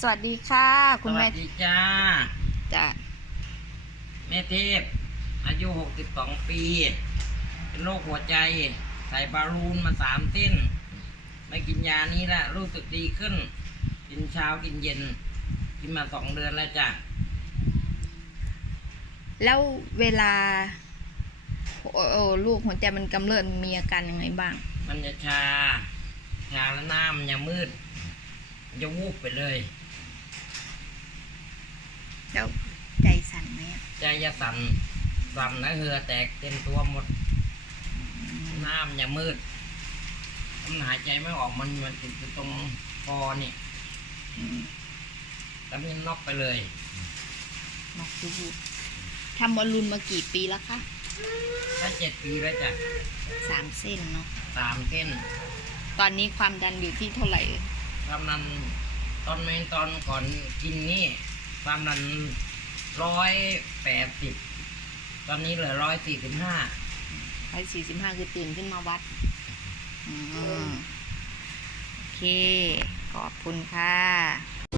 สวัสดีค่ะคุณสแม่วัสดีจ้าจะแม่เทพ อายุ 62 ปี เป็นโรคหัวใจ ใส่บาลูนมาสามเส้นไม่กินยานี้ละรู้สึกดีขึ้น กินเช้ากินเย็น กินมาสองเดือนแล้วจ้ะ แล้วเวลาโอ้โอ้ลูกหัวใจมันกำเริบมีอาการยังไงบ้าง มันจะชา ชาแล้วหน้ามันจะมืดมันจะวูบไปเลย แล้วใจสั่นไหมอะใจจะสั่นสั่นนะเหงื่อแตกเต็มตัวหมดหน้ามันจะมืดมันหายใจไม่ออกมันมันติดอยู่ตรงคอนี่อืมแล้วมันน็อกไปเลย นอกดูทำบอลลูนมากี่ปีแล้วคะได้เจ็ดปีแล้วจ้ะสามเส้นเนาะสามเส้นตอนนี้ความดันอยู่ที่เท่าไหร่ความดันตอนเมนตอนก่อนกินนี่ ความดันร้อยแปดสิบตอนนี้เหลือร้อยสี่สิบห้าร้อยสี่สิบห้าคือตื่นขึ้นมาวัดอืมโอเค ขอบคุณค่ะ